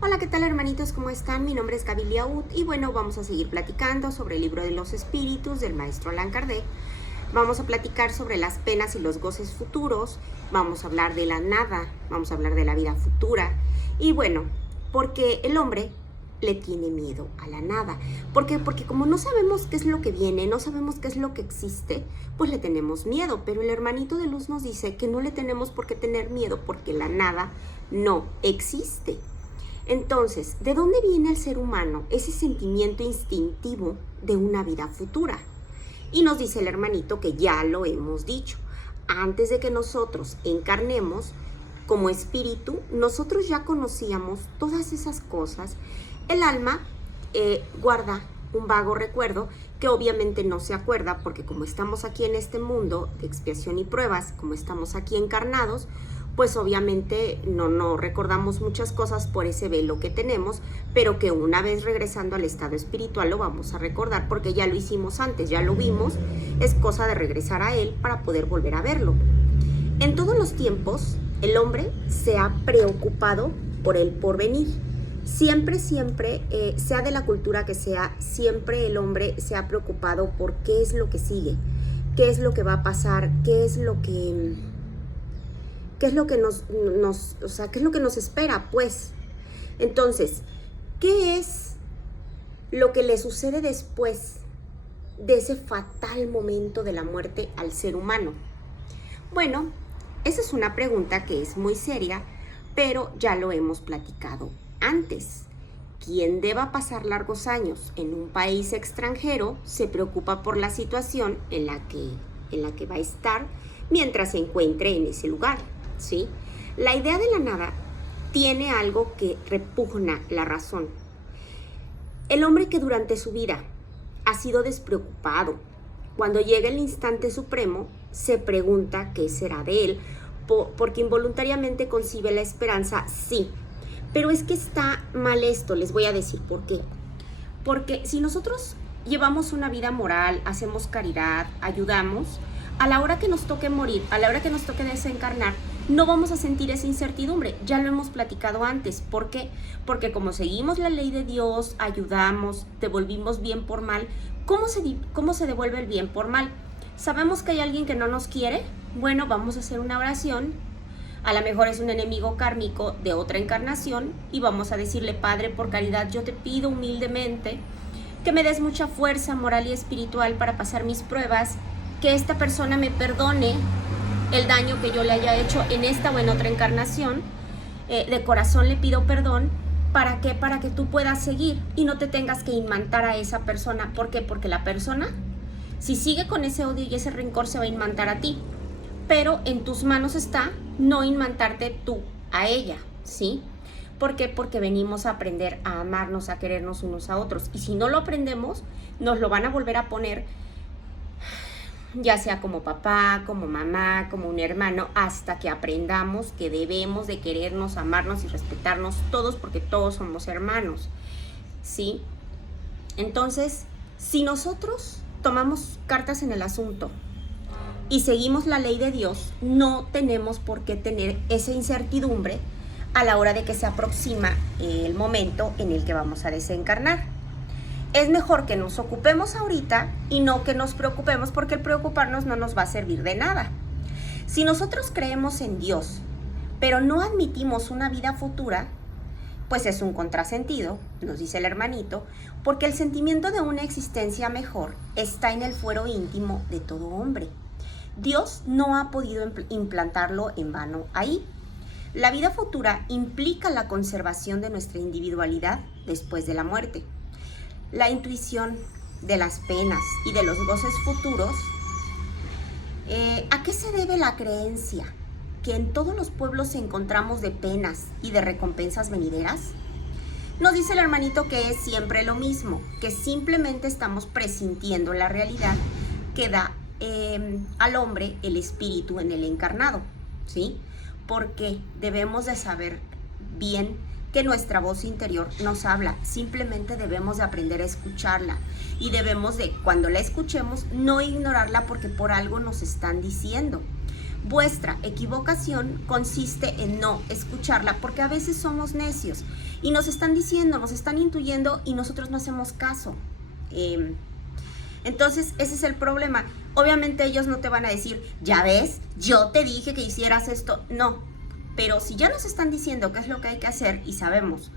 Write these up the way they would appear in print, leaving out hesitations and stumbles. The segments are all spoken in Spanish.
Hola, ¿qué tal hermanitos? ¿Cómo están? Mi nombre es Gaby Liaut y bueno, vamos a seguir platicando sobre el libro de los espíritus del maestro Allan Kardec. Vamos a platicar sobre las penas y los goces futuros, vamos a hablar de la nada, vamos a hablar de la vida futura y bueno, porque el hombre le tiene miedo a la nada. ¿Por qué? Porque como no sabemos qué es lo que viene, no sabemos qué es lo que existe, pues le tenemos miedo. Pero el hermanito de luz nos dice que no le tenemos por qué tener miedo porque la nada no existe. Entonces, ¿de dónde viene el ser humano ese sentimiento instintivo de una vida futura? Y nos dice el hermanito que ya lo hemos dicho. Antes de que nosotros encarnemos como espíritu, nosotros ya conocíamos todas esas cosas. El alma guarda un vago recuerdo que obviamente no se acuerda porque como estamos aquí en este mundo de expiación y pruebas, como estamos aquí encarnados, pues obviamente no recordamos muchas cosas por ese velo que tenemos, pero que una vez regresando al estado espiritual lo vamos a recordar porque ya lo hicimos antes, ya lo vimos, es cosa de regresar a él para poder volver a verlo. En todos los tiempos, el hombre se ha preocupado por el porvenir. Siempre, sea de la cultura que sea, siempre el hombre se ha preocupado por qué es lo que sigue, qué es lo que va a pasar, qué es lo que nos espera, pues. Entonces, ¿qué es lo que le sucede después de ese fatal momento de la muerte al ser humano? Bueno, esa es una pregunta que es muy seria, pero ya lo hemos platicado antes. Quien deba pasar largos años en un país extranjero se preocupa por la situación en la que va a estar mientras se encuentre en ese lugar, ¿sí? La idea de la nada tiene algo que repugna la razón. El hombre que durante su vida ha sido despreocupado, cuando llega el instante supremo, se pregunta qué será de él, porque involuntariamente concibe la esperanza, sí. Pero es que está mal esto, les voy a decir por qué. Porque si nosotros llevamos una vida moral, hacemos caridad, ayudamos, a la hora que nos toque morir, a la hora que nos toque desencarnar, no vamos a sentir esa incertidumbre. Ya lo hemos platicado antes. ¿Por qué? Porque como seguimos la ley de Dios, ayudamos, devolvimos bien por mal. ¿Cómo se devuelve el bien por mal? ¿Sabemos que hay alguien que no nos quiere? Bueno, vamos a hacer una oración. A lo mejor es un enemigo kármico de otra encarnación y vamos a decirle: Padre, por caridad, yo te pido humildemente que me des mucha fuerza moral y espiritual para pasar mis pruebas, que esta persona me perdone el daño que yo le haya hecho en esta o en otra encarnación. De corazón le pido perdón. ¿Para qué? Para que tú puedas seguir y no te tengas que imantar a esa persona. ¿Por qué? Porque la persona, si sigue con ese odio y ese rencor, se va a imantar a ti. Pero en tus manos está no inmantarte tú a ella, ¿sí? ¿Por qué? Porque venimos a aprender a amarnos, a querernos unos a otros. Y si no lo aprendemos, nos lo van a volver a poner, ya sea como papá, como mamá, como un hermano, hasta que aprendamos que debemos de querernos, amarnos y respetarnos todos, porque todos somos hermanos, ¿sí? Entonces, si nosotros tomamos cartas en el asunto y seguimos la ley de Dios, no tenemos por qué tener esa incertidumbre a la hora de que se aproxima el momento en el que vamos a desencarnar. Es mejor que nos ocupemos ahorita y no que nos preocupemos, porque el preocuparnos no nos va a servir de nada. Si nosotros creemos en Dios, pero no admitimos una vida futura, pues es un contrasentido, nos dice el hermanito, porque el sentimiento de una existencia mejor está en el fuero íntimo de todo hombre. Dios no ha podido implantarlo en vano ahí. La vida futura implica la conservación de nuestra individualidad después de la muerte. La intuición de las penas y de los goces futuros. ¿A qué se debe la creencia que en todos los pueblos encontramos de penas y de recompensas venideras? Nos dice el hermanito que es siempre lo mismo, que simplemente estamos presintiendo la realidad que da al hombre el espíritu en el encarnado, ¿sí? Porque debemos de saber bien que nuestra voz interior nos habla, simplemente debemos de aprender a escucharla y debemos de, cuando la escuchemos, no ignorarla porque por algo nos están diciendo. Vuestra equivocación consiste en no escucharla, porque a veces somos necios y nos están diciendo, nos están intuyendo y nosotros no hacemos caso. Entonces, ese es el problema. Obviamente ellos no te van a decir, ya ves, yo te dije que hicieras esto. No, pero si ya nos están diciendo qué es lo que hay que hacer y sabemos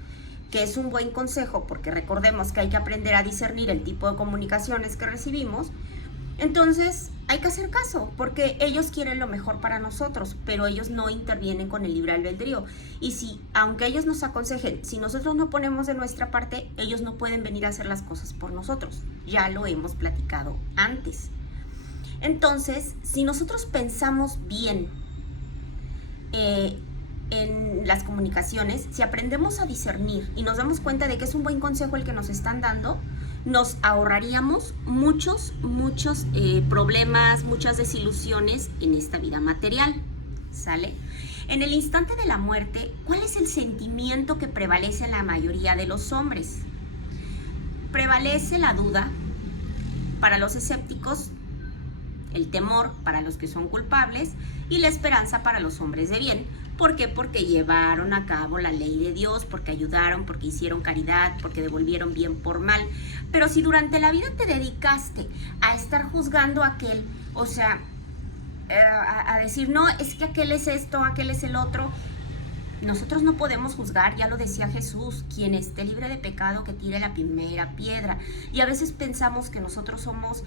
que es un buen consejo, porque recordemos que hay que aprender a discernir el tipo de comunicaciones que recibimos, entonces hay que hacer caso, porque ellos quieren lo mejor para nosotros, pero ellos no intervienen con el libre albedrío. Y si, aunque ellos nos aconsejen, si nosotros no ponemos de nuestra parte, ellos no pueden venir a hacer las cosas por nosotros. Ya lo hemos platicado antes. Entonces, si nosotros pensamos bien en las comunicaciones, si aprendemos a discernir y nos damos cuenta de que es un buen consejo el que nos están dando, nos ahorraríamos muchos problemas, muchas desilusiones en esta vida material, ¿sale? En el instante de la muerte, ¿cuál es el sentimiento que prevalece en la mayoría de los hombres? Prevalece la duda para los escépticos, el temor para los que son culpables y la esperanza para los hombres de bien. ¿Por qué? Porque llevaron a cabo la ley de Dios, porque ayudaron, porque hicieron caridad, porque devolvieron bien por mal. Pero si durante la vida te dedicaste a estar juzgando a aquel, o sea, a decir, no, es que aquel es esto, aquel es el otro, nosotros no podemos juzgar, ya lo decía Jesús, quien esté libre de pecado que tire la primera piedra. Y a veces pensamos que nosotros somos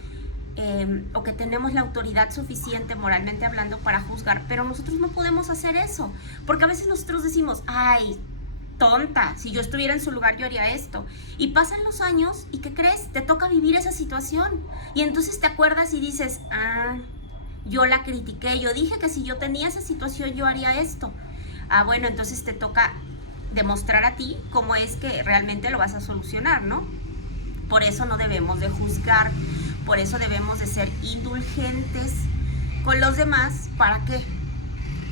o que tenemos la autoridad suficiente moralmente hablando para juzgar, pero nosotros no podemos hacer eso, porque a veces nosotros decimos, ay, tonta, si yo estuviera en su lugar yo haría esto, y pasan los años y ¿qué crees? Te toca vivir esa situación y entonces te acuerdas y dices, ah, yo la critiqué, yo dije que si yo tenía esa situación yo haría esto. Ah, bueno, entonces te toca demostrar a ti cómo es que realmente lo vas a solucionar, ¿no? Por eso no debemos de juzgar. Por eso debemos de ser indulgentes con los demás. ¿Para qué?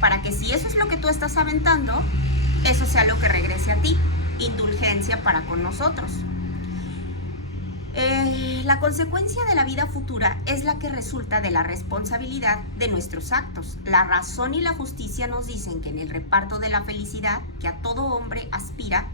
Para que si eso es lo que tú estás aventando, eso sea lo que regrese a ti. Indulgencia para con nosotros. La consecuencia de la vida futura es la que resulta de la responsabilidad de nuestros actos. La razón y la justicia nos dicen que en el reparto de la felicidad que a todo hombre aspira,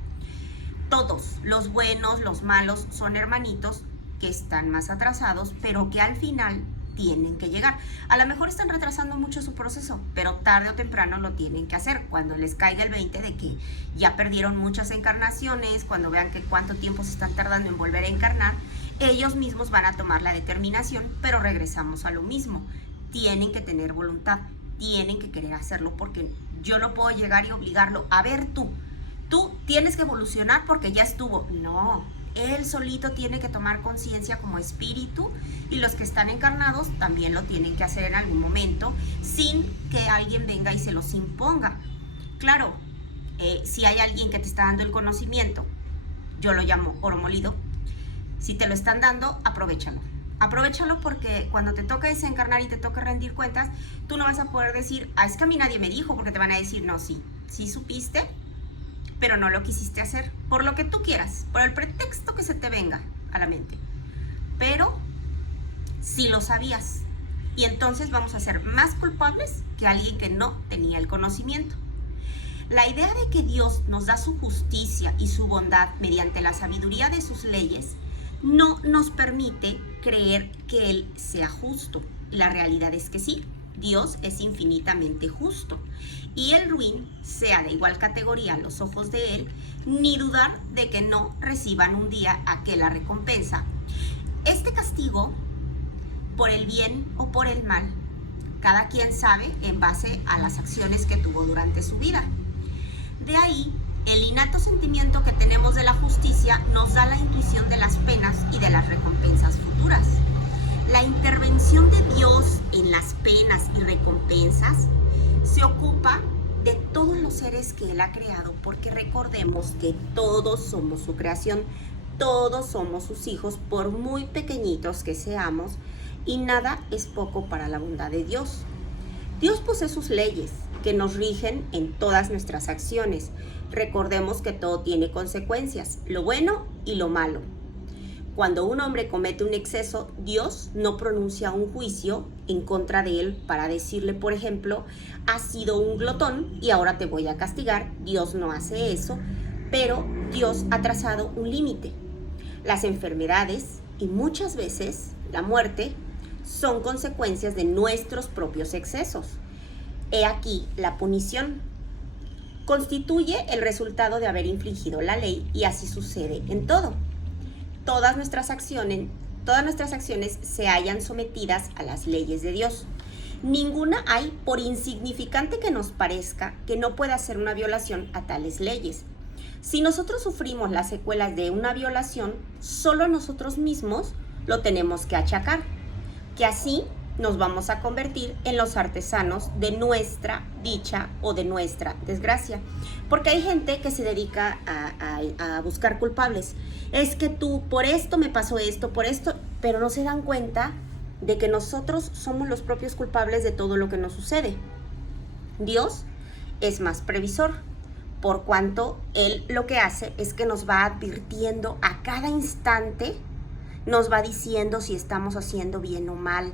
todos, los buenos, los malos, son hermanitos que están más atrasados, pero que al final tienen que llegar. A lo mejor están retrasando mucho su proceso, pero tarde o temprano lo tienen que hacer. Cuando les caiga el 20 de que ya perdieron muchas encarnaciones, cuando vean que cuánto tiempo se están tardando en volver a encarnar, ellos mismos van a tomar la determinación, pero regresamos a lo mismo. Tienen que tener voluntad, tienen que querer hacerlo, porque yo no puedo llegar y obligarlo. A ver, tú tienes que evolucionar porque ya estuvo. No, él solito tiene que tomar conciencia como espíritu, y los que están encarnados también lo tienen que hacer en algún momento sin que alguien venga y se los imponga. Claro, si hay alguien que te está dando el conocimiento, yo lo llamo oro molido, si te lo están dando, aprovéchalo. Aprovechalo, porque cuando te toca desencarnar y te toca rendir cuentas, tú no vas a poder decir, ah, es que a mí nadie me dijo, porque te van a decir, no, sí supiste, pero no lo quisiste hacer, por lo que tú quieras, por el pretexto que se te venga a la mente. Pero sí lo sabías, y entonces vamos a ser más culpables que alguien que no tenía el conocimiento. La idea de que Dios nos da su justicia y su bondad mediante la sabiduría de sus leyes no nos permite creer que Él sea justo. La realidad es que sí, Dios es infinitamente justo, y el ruin sea de igual categoría a los ojos de Él, ni dudar de que no reciban un día aquella recompensa. Este castigo, por el bien o por el mal, cada quien sabe en base a las acciones que tuvo durante su vida. De ahí, el innato sentimiento que tenemos de la justicia nos da la intuición de las penas y de las recompensas futuras. La intervención de Dios en las penas y recompensas se ocupa de todos los seres que Él ha creado, porque recordemos que todos somos su creación, todos somos sus hijos, por muy pequeñitos que seamos, y nada es poco para la bondad de Dios. Dios posee sus leyes que nos rigen en todas nuestras acciones. Recordemos que todo tiene consecuencias, lo bueno y lo malo. cuando un hombre comete un exceso, Dios no pronuncia un juicio en contra de él para decirle, por ejemplo, has sido un glotón y ahora te voy a castigar. Dios no hace eso, pero Dios ha trazado un límite. Las enfermedades y muchas veces la muerte son consecuencias de nuestros propios excesos. He aquí la punición. Constituye el resultado de haber infringido la ley y así sucede en todo. Todas nuestras acciones se hallan sometidas a las leyes de Dios. Ninguna hay, por insignificante que nos parezca, que no pueda ser una violación a tales leyes. Si nosotros sufrimos las secuelas de una violación, solo nosotros mismos lo tenemos que achacar, que así nos vamos a convertir en los artesanos de nuestra dicha o de nuestra desgracia. Porque hay gente que se dedica a buscar culpables. Es que tú, por esto me pasó esto, por esto, pero no se dan cuenta de que nosotros somos los propios culpables de todo lo que nos sucede. Dios es más previsor, por cuanto Él lo que hace es que nos va advirtiendo a cada instante, nos va diciendo si estamos haciendo bien o mal.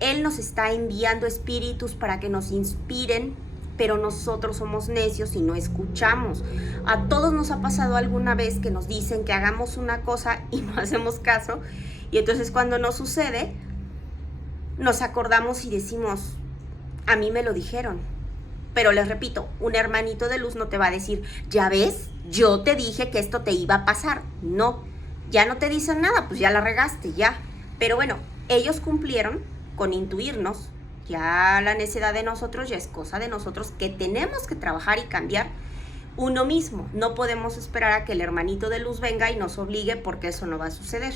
Él nos está enviando espíritus para que nos inspiren, pero nosotros somos necios y no escuchamos. A todos nos ha pasado alguna vez que nos dicen que hagamos una cosa y no hacemos caso, y entonces cuando nos sucede, nos acordamos y decimos, a mí me lo dijeron. Pero les repito, un hermanito de luz no te va a decir, ya ves, yo te dije que esto te iba a pasar. No, ya no te dicen nada, pues ya la regaste, ya. Pero bueno, ellos cumplieron con intuirnos. Ya la necedad de nosotros ya es cosa de nosotros, que tenemos que trabajar y cambiar uno mismo. No podemos esperar a que el hermanito de luz venga y nos obligue, porque eso no va a suceder.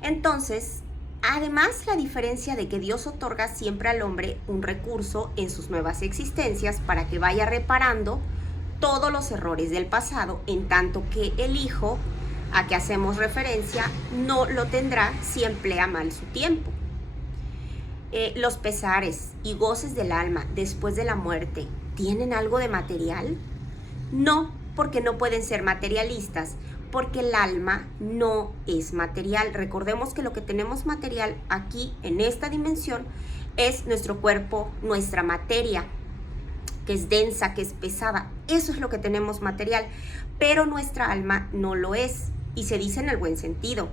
Entonces, además, la diferencia de que Dios otorga siempre al hombre un recurso en sus nuevas existencias para que vaya reparando todos los errores del pasado, en tanto que el Hijo, a que hacemos referencia, no lo tendrá si emplea mal su tiempo. Los pesares y goces del alma después de la muerte, ¿tienen algo de material? No, porque no pueden ser materialistas, porque el alma no es material. Recordemos que lo que tenemos material aquí en esta dimensión es nuestro cuerpo, nuestra materia, que es densa, que es pesada. Eso es lo que tenemos material, pero nuestra alma no lo es, y se dice en el buen sentido.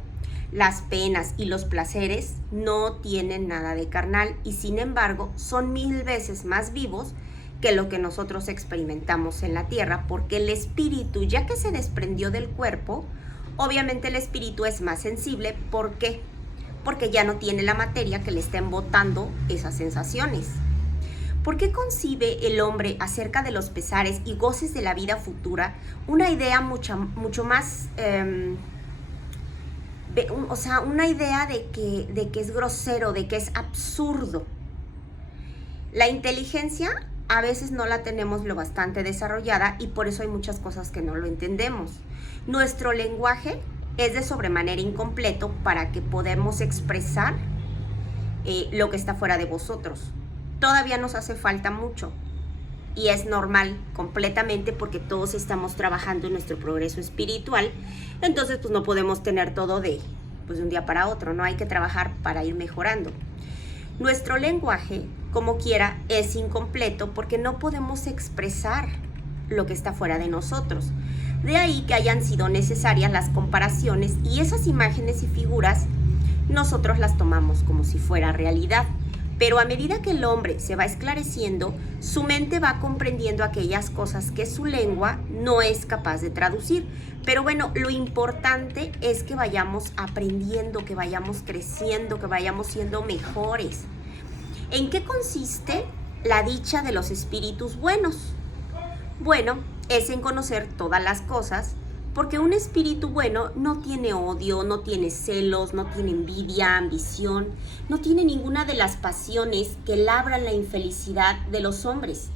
Las penas y los placeres no tienen nada de carnal y sin embargo son 1000 veces más vivos que lo que nosotros experimentamos en la tierra, porque el espíritu, ya que se desprendió del cuerpo, obviamente el espíritu es más sensible. ¿Por qué? Porque ya no tiene la materia que le está embotando esas sensaciones. ¿Por qué concibe el hombre acerca de los pesares y goces de la vida futura una idea mucho más, una idea de que es grosero, de que es absurdo? La inteligencia a veces no la tenemos lo bastante desarrollada y por eso hay muchas cosas que no lo entendemos. Nuestro lenguaje es de sobremanera incompleto para que podamos expresar lo que está fuera de vosotros. Todavía nos hace falta mucho y es normal completamente, porque todos estamos trabajando en nuestro progreso espiritual. Entonces pues no podemos tener todo de un día para otro, no hay que trabajar para ir mejorando. Nuestro lenguaje, como quiera, es incompleto porque no podemos expresar lo que está fuera de nosotros. De ahí que hayan sido necesarias las comparaciones, y esas imágenes y figuras nosotros las tomamos como si fuera realidad. Pero a medida que el hombre se va esclareciendo, su mente va comprendiendo aquellas cosas que su lengua no es capaz de traducir. Pero bueno, lo importante es que vayamos aprendiendo, que vayamos creciendo, que vayamos siendo mejores. ¿En qué consiste la dicha de los espíritus buenos? Bueno, es en conocer todas las cosas, porque un espíritu bueno no tiene odio, no tiene celos, no tiene envidia, ambición, no tiene ninguna de las pasiones que labran la infelicidad de los hombres.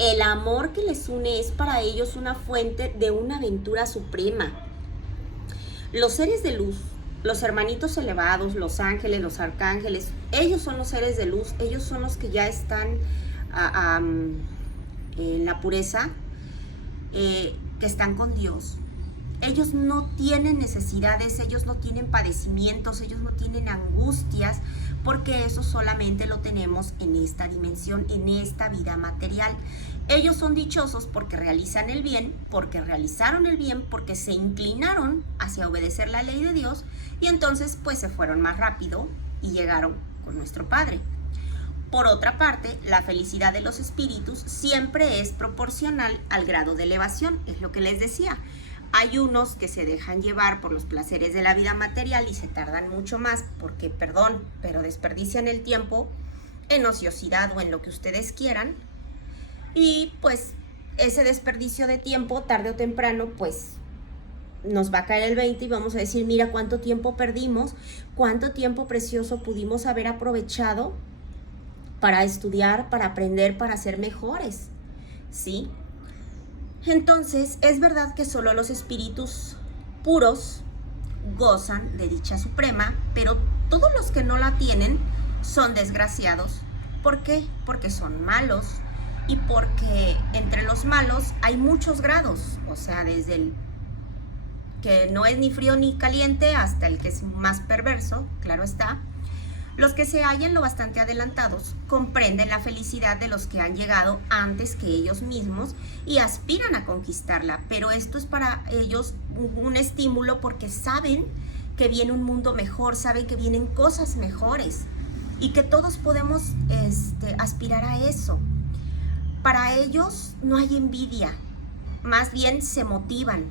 El amor que les une es para ellos una fuente de una aventura suprema. Los seres de luz, los hermanitos elevados, los ángeles, los arcángeles, ellos son los seres de luz, ellos son los que ya están en la pureza, que están con Dios. Ellos no tienen necesidades, ellos no tienen padecimientos, ellos no tienen angustias, porque eso solamente lo tenemos en esta dimensión, en esta vida material. Ellos son dichosos porque realizan el bien, porque realizaron el bien, porque se inclinaron hacia obedecer la ley de Dios, y entonces pues se fueron más rápido y llegaron con nuestro Padre. Por otra parte, la felicidad de los espíritus siempre es proporcional al grado de elevación, es lo que les decía. Hay unos que se dejan llevar por los placeres de la vida material y se tardan mucho más porque, perdón, pero desperdician el tiempo en ociosidad o en lo que ustedes quieran. Y pues ese desperdicio de tiempo, tarde o temprano, pues nos va a caer el 20 y vamos a decir, mira cuánto tiempo perdimos, cuánto tiempo precioso pudimos haber aprovechado para estudiar, para aprender, para ser mejores, ¿sí? Entonces, es verdad que solo los espíritus puros gozan de dicha suprema, pero todos los que no la tienen son desgraciados. ¿Por qué? Porque son malos y porque entre los malos hay muchos grados, o sea, desde el que no es ni frío ni caliente hasta el que es más perverso, claro está. Los que se hallan lo bastante adelantados comprenden la felicidad de los que han llegado antes que ellos mismos y aspiran a conquistarla, pero esto es para ellos un estímulo porque saben que viene un mundo mejor, saben que vienen cosas mejores y que todos podemos aspirar a eso. Para ellos no hay envidia, más bien se motivan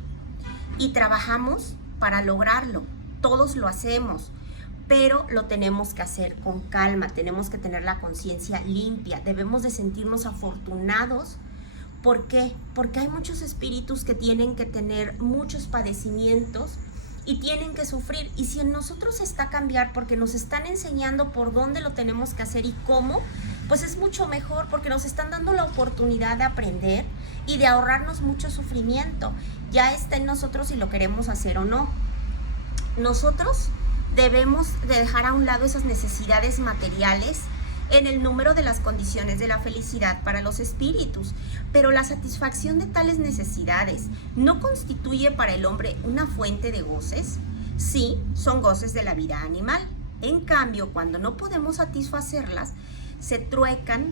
y trabajamos para lograrlo, todos lo hacemos. Pero lo tenemos que hacer con calma, tenemos que tener la conciencia limpia, debemos de sentirnos afortunados. ¿Por qué? Porque hay muchos espíritus que tienen que tener muchos padecimientos y tienen que sufrir. Y si en nosotros está cambiar porque nos están enseñando por dónde lo tenemos que hacer y cómo, pues es mucho mejor porque nos están dando la oportunidad de aprender y de ahorrarnos mucho sufrimiento. Ya está en nosotros si lo queremos hacer o no. Nosotros debemos de dejar a un lado esas necesidades materiales en el número de las condiciones de la felicidad para los espíritus, pero la satisfacción de tales necesidades no constituye para el hombre una fuente de goces. Sí, son goces de la vida animal. En cambio, cuando no podemos satisfacerlas, se truecan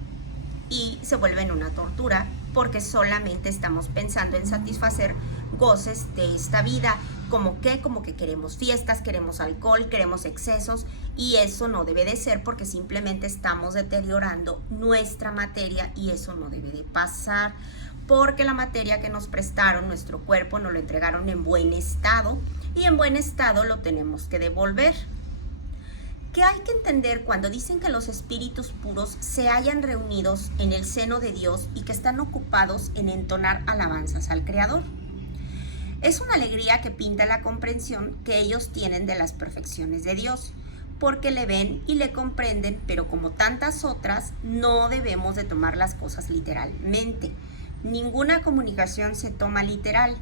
y se vuelven una tortura porque solamente estamos pensando en satisfacer goces de esta vida. Como que queremos fiestas, queremos alcohol, queremos excesos, y eso no debe de ser porque simplemente estamos deteriorando nuestra materia y eso no debe de pasar porque la materia que nos prestaron, nuestro cuerpo, nos lo entregaron en buen estado y en buen estado lo tenemos que devolver. ¿Qué hay que entender cuando dicen que los espíritus puros se hallan reunidos en el seno de Dios y que están ocupados en entonar alabanzas al Creador? Es una alegría que pinta la comprensión que ellos tienen de las perfecciones de Dios, porque le ven y le comprenden, pero como tantas otras, no debemos de tomar las cosas literalmente. Ninguna comunicación se toma literal.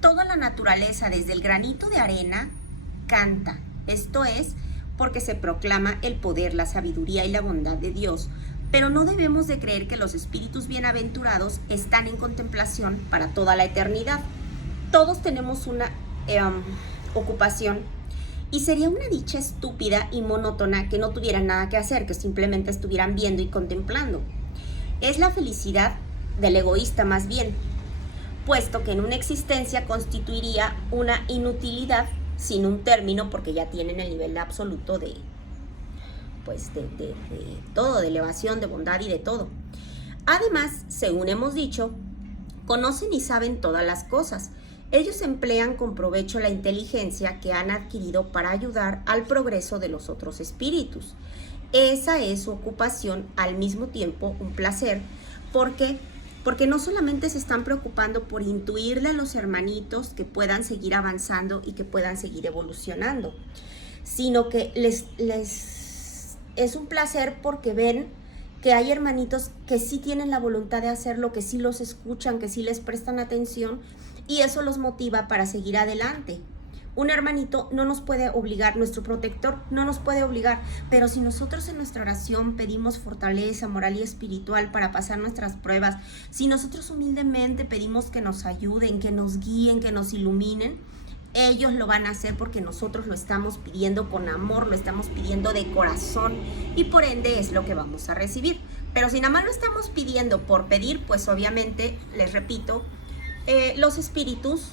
Toda la naturaleza, desde el granito de arena, canta. Esto es porque se proclama el poder, la sabiduría y la bondad de Dios. Pero no debemos de creer que los espíritus bienaventurados están en contemplación para toda la eternidad. Todos tenemos una ocupación y sería una dicha estúpida y monótona que no tuvieran nada que hacer, que simplemente estuvieran viendo y contemplando. Es la felicidad del egoísta más bien, puesto que en una existencia constituiría una inutilidad sin un término porque ya tienen el nivel absoluto de todo, de elevación, de bondad y de todo. Además, según hemos dicho, conocen y saben todas las cosas. Ellos emplean con provecho la inteligencia que han adquirido para ayudar al progreso de los otros espíritus. Esa es su ocupación, al mismo tiempo un placer, porque no solamente se están preocupando por intuirle a los hermanitos que puedan seguir avanzando y que puedan seguir evolucionando, sino que les es un placer porque ven que hay hermanitos que sí tienen la voluntad de hacerlo, que sí los escuchan, que sí les prestan atención, y eso los motiva para seguir adelante. Un hermanito no nos puede obligar, nuestro protector no nos puede obligar, pero si nosotros en nuestra oración pedimos fortaleza moral y espiritual para pasar nuestras pruebas, si nosotros humildemente pedimos que nos ayuden, que nos guíen, que nos iluminen, ellos lo van a hacer porque nosotros lo estamos pidiendo con amor, lo estamos pidiendo de corazón y por ende es lo que vamos a recibir. Pero si nada más lo estamos pidiendo por pedir, pues obviamente, les repito, los espíritus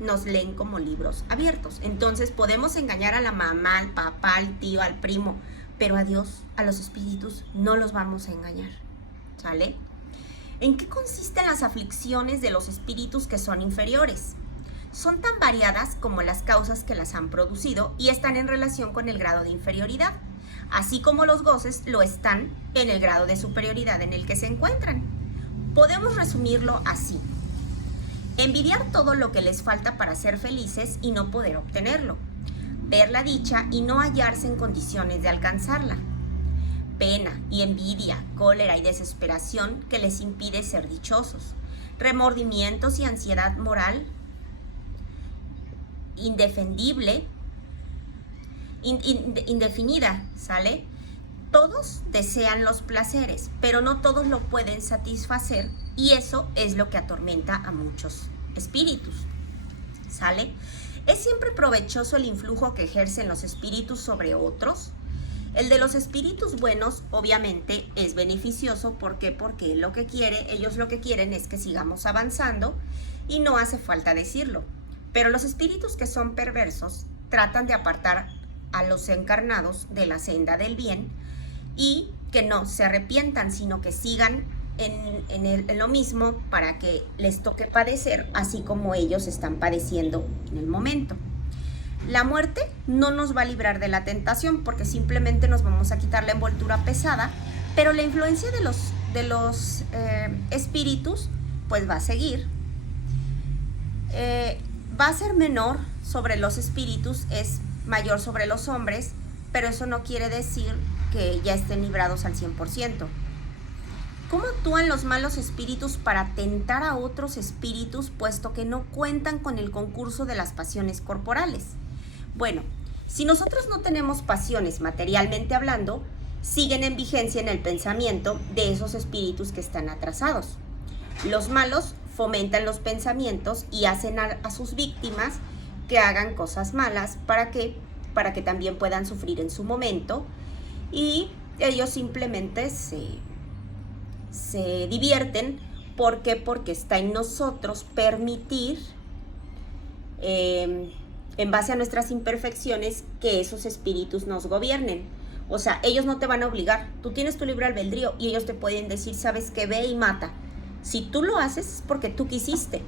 nos leen como libros abiertos. Entonces podemos engañar a la mamá, al papá, al tío, al primo, pero a Dios, a los espíritus, no los vamos a engañar. ¿Sale? ¿En qué consisten las aflicciones de los espíritus que son inferiores? Son tan variadas como las causas que las han producido y están en relación con el grado de inferioridad, así como los goces lo están en el grado de superioridad en el que se encuentran. Podemos resumirlo así: envidiar todo lo que les falta para ser felices y no poder obtenerlo, ver la dicha y no hallarse en condiciones de alcanzarla, pena y envidia, cólera y desesperación que les impide ser dichosos, remordimientos y ansiedad moral indefinida, ¿sale? Todos desean los placeres, pero no todos lo pueden satisfacer y eso es lo que atormenta a muchos espíritus, ¿sale? ¿Es siempre provechoso el influjo que ejercen los espíritus sobre otros? El de los espíritus buenos obviamente es beneficioso. ¿Por qué? Porque ellos lo que quieren es que sigamos avanzando y no hace falta decirlo. Pero los espíritus que son perversos tratan de apartar a los encarnados de la senda del bien y que no se arrepientan, sino que sigan en lo mismo para que les toque padecer, así como ellos están padeciendo en el momento. La muerte no nos va a librar de la tentación porque simplemente nos vamos a quitar la envoltura pesada, pero la influencia de los espíritus pues va a seguir. Va a ser menor sobre los espíritus, es mayor sobre los hombres, pero eso no quiere decir que ya estén librados al 100%. ¿Cómo actúan los malos espíritus para tentar a otros espíritus, puesto que no cuentan con el concurso de las pasiones corporales? Bueno, si nosotros no tenemos pasiones materialmente hablando, siguen en vigencia en el pensamiento de esos espíritus que están atrasados. Los malos fomentan los pensamientos y hacen a sus víctimas que hagan cosas malas para que también puedan sufrir en su momento, y ellos simplemente se divierten. ¿Por qué? Porque está en nosotros permitir, en base a nuestras imperfecciones, que esos espíritus nos gobiernen. O sea, ellos no te van a obligar, tú tienes tu libre albedrío y ellos te pueden decir, sabes qué, ve y mata. Si tú lo haces es porque tú quisiste.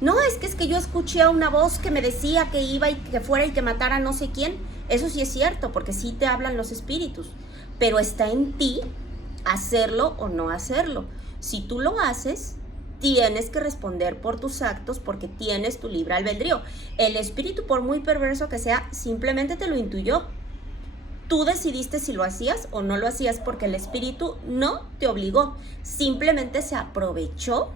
No, es que yo escuché a una voz que me decía que iba y que fuera y que matara a no sé quién. Eso sí es cierto, porque sí te hablan los espíritus, pero está en ti hacerlo o no hacerlo. Si tú lo haces, tienes que responder por tus actos porque tienes tu libre albedrío. El espíritu, por muy perverso que sea, simplemente te lo intuyó. Tú decidiste si lo hacías o no lo hacías porque el espíritu no te obligó. Simplemente se aprovechó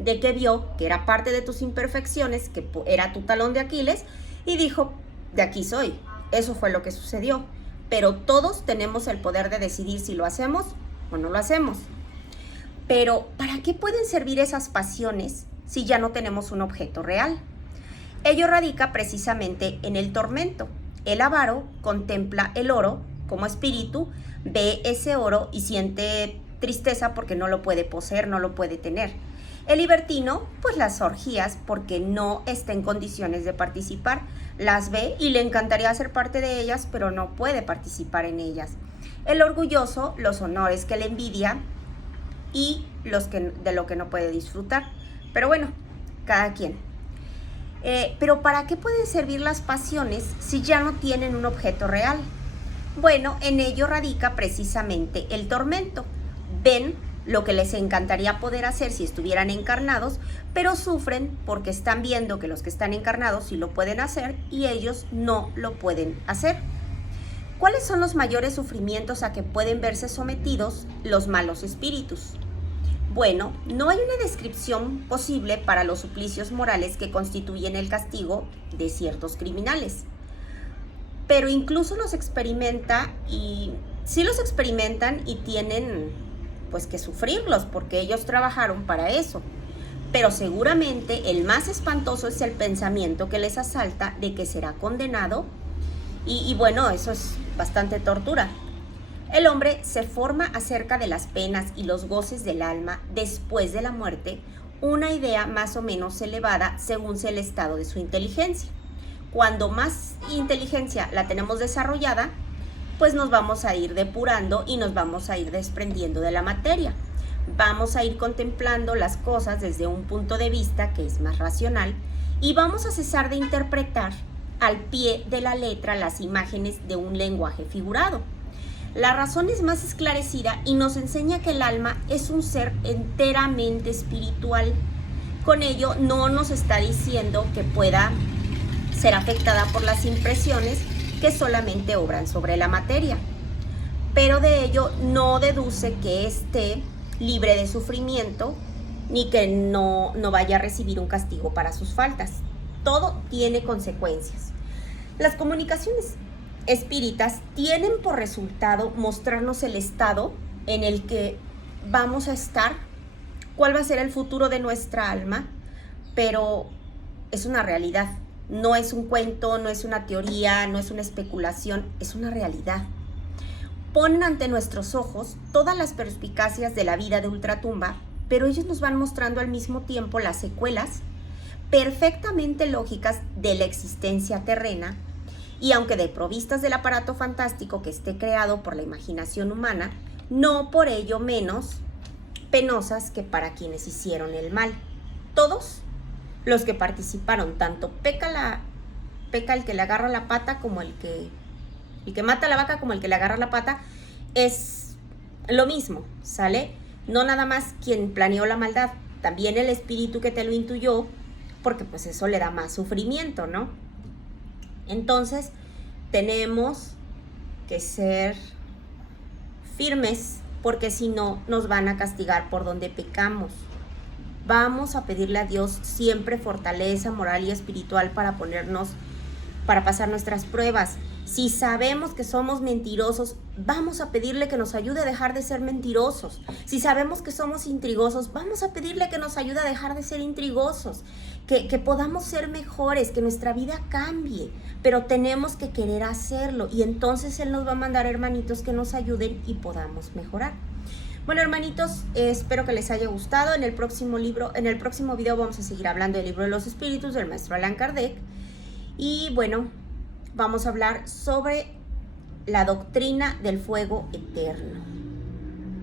de que vio que era parte de tus imperfecciones, que era tu talón de Aquiles, y dijo, de aquí soy. Eso fue lo que sucedió. Pero todos tenemos el poder de decidir si lo hacemos o no lo hacemos. Pero, ¿para qué pueden servir esas pasiones si ya no tenemos un objeto real? Ello radica precisamente en el tormento. El avaro contempla el oro como espíritu, ve ese oro y siente tristeza porque no lo puede poseer, no lo puede tener. El libertino, pues las orgías, porque no está en condiciones de participar, las ve y le encantaría ser parte de ellas, pero no puede participar en ellas. El orgulloso, los honores que le envidia y de lo que no puede disfrutar. Pero bueno, cada quien. Pero ¿para qué pueden servir las pasiones si ya no tienen un objeto real? Bueno, en ello radica precisamente el tormento. Ven lo que les encantaría poder hacer si estuvieran encarnados, pero sufren porque están viendo que los que están encarnados sí lo pueden hacer y ellos no lo pueden hacer. ¿Cuáles son los mayores sufrimientos a que pueden verse sometidos los malos espíritus? Bueno, no hay una descripción posible para los suplicios morales que constituyen el castigo de ciertos criminales. Pero incluso los experimenta y sí los experimentan y tienen pues que sufrirlos porque ellos trabajaron para eso. Pero seguramente el más espantoso es el pensamiento que les asalta de que será condenado y bueno, eso es bastante tortura. El hombre se forma acerca de las penas y los goces del alma después de la muerte una idea más o menos elevada según sea el estado de su inteligencia. Cuando más inteligencia la tenemos desarrollada, pues nos vamos a ir depurando y nos vamos a ir desprendiendo de la materia. Vamos a ir contemplando las cosas desde un punto de vista que es más racional y vamos a cesar de interpretar al pie de la letra las imágenes de un lenguaje figurado. La razón es más esclarecida y nos enseña que el alma es un ser enteramente espiritual. Con ello no nos está diciendo que pueda ser afectada por las impresiones que solamente obran sobre la materia, pero de ello no deduce que esté libre de sufrimiento ni que no vaya a recibir un castigo para sus faltas. Todo tiene consecuencias. Las comunicaciones espíritas tienen por resultado mostrarnos el estado en el que vamos a estar, cuál va a ser el futuro de nuestra alma, pero es una realidad. No es un cuento, no es una teoría, no es una especulación, es una realidad. Ponen ante nuestros ojos todas las perspicacias de la vida de ultratumba, pero ellos nos van mostrando al mismo tiempo las secuelas perfectamente lógicas de la existencia terrena, y aunque desprovistas del aparato fantástico que esté creado por la imaginación humana, no por ello menos penosas que para quienes hicieron el mal. Todos los que participaron, tanto peca el que le agarra la pata como el que mata a la vaca como el que le agarra la pata, es lo mismo, ¿sale? No nada más quien planeó la maldad, también el espíritu que te lo intuyó, porque pues eso le da más sufrimiento, ¿no? Entonces, tenemos que ser firmes, porque si no, nos van a castigar por donde pecamos. Vamos a pedirle a Dios siempre fortaleza moral y espiritual para pasar nuestras pruebas. Si sabemos que somos mentirosos, vamos a pedirle que nos ayude a dejar de ser mentirosos. Si sabemos que somos intrigosos, vamos a pedirle que nos ayude a dejar de ser intrigosos. Que podamos ser mejores, que nuestra vida cambie, pero tenemos que querer hacerlo y entonces Él nos va a mandar hermanitos que nos ayuden y podamos mejorar. Bueno, hermanitos, espero que les haya gustado. En el próximo video vamos a seguir hablando del libro de los espíritus del maestro Allan Kardec. Y bueno, vamos a hablar sobre la doctrina del fuego eterno.